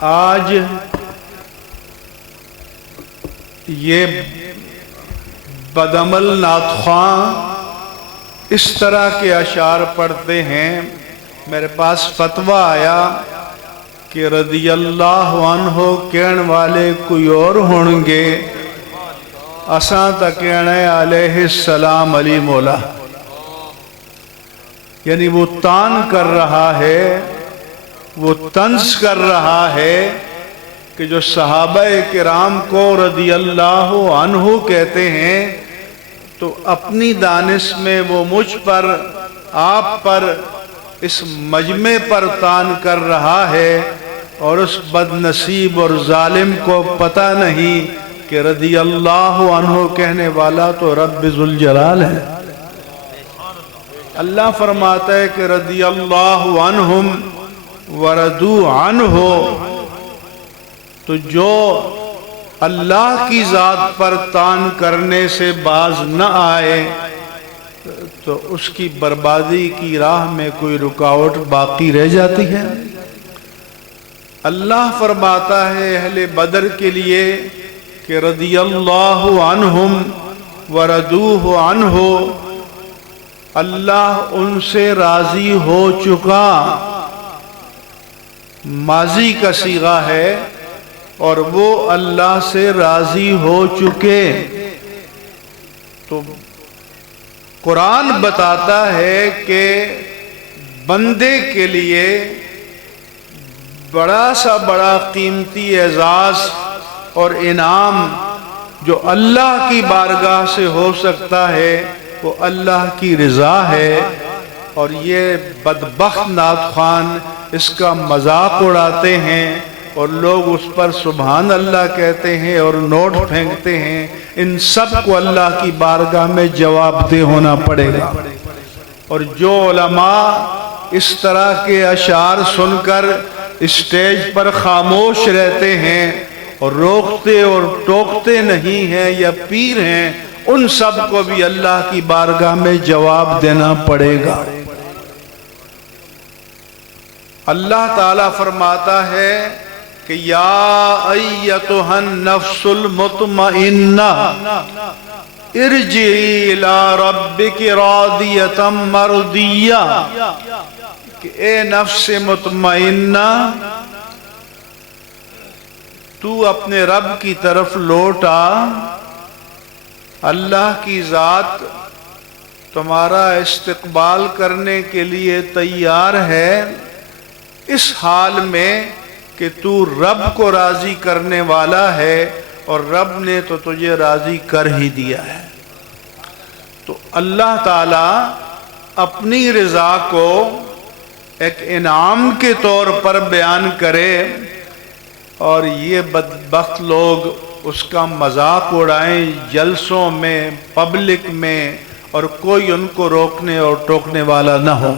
آج یہ بدعمل نعتخواں اس طرح کے اشعار پڑھتے ہیں. میرے پاس فتویٰ آیا کہ رضی اللہ عنہ کہنے والے کوئی اور ہوں گے، اساں تا کہنے علیہ السلام علی مولا. یعنی وہ تان کر رہا ہے، وہ طنز کر رہا ہے کہ جو صحابہ کرام کو رضی اللہ عنہ کہتے ہیں تو اپنی دانش میں وہ مجھ پر، آپ پر، اس مجمع پر تان کر رہا ہے، اور اس بد نصیب اور ظالم کو پتہ نہیں کہ رضی اللہ عنہ کہنے والا تو رب ذوالجلال ہے. اللہ فرماتا ہے کہ رضی اللہ عنہم ورضوا عنہ. تو جو اللہ کی ذات پر تان کرنے سے باز نہ آئے تو اس کی بربادی کی راہ میں کوئی رکاوٹ باقی رہ جاتی ہے. اللہ فرماتا ہے اہل بدر کے لیے کہ رضی اللہ عنہم ورضوا عنہ، اللہ ان سے راضی ہو چکا. ماضی کا صیغہ ہے اور وہ اللہ سے راضی ہو چکے. تو قرآن بتاتا ہے کہ بندے کے لیے بڑا سا بڑا قیمتی اعزاز اور انعام جو اللہ کی بارگاہ سے ہو سکتا ہے وہ اللہ کی رضا ہے. اور یہ بدبخت نعتخوان اس کا مذاق اڑاتے ہیں اور لوگ اس پر سبحان اللہ کہتے ہیں اور نوٹ پھینکتے ہیں. ان سب کو اللہ کی بارگاہ میں جواب دہ ہونا پڑے گا. اور جو علماء اس طرح کے اشعار سن کر اسٹیج پر خاموش رہتے ہیں اور روکتے اور ٹوکتے نہیں ہیں یا پیر ہیں، ان سب کو بھی اللہ کی بارگاہ میں جواب دینا پڑے گا. اللہ تعالیٰ فرماتا ہے کہ یا ایتھا النفس المطمئنہ ارجعی الی ربک راضیۃ مرضیہ، کہ اے نفس مطمئنہ تو اپنے رب کی طرف لوٹ آ. اللہ کی ذات تمہارا استقبال کرنے کے لیے تیار ہے، اس حال میں کہ تو رب کو راضی کرنے والا ہے اور رب نے تو تجھے راضی کر ہی دیا ہے. تو اللہ تعالیٰ اپنی رضا کو ایک انعام کے طور پر بیان کرے اور یہ بدبخت لوگ اس کا مذاق اڑائیں جلسوں میں، پبلک میں، اور کوئی ان کو روکنے اور ٹوکنے والا نہ ہو.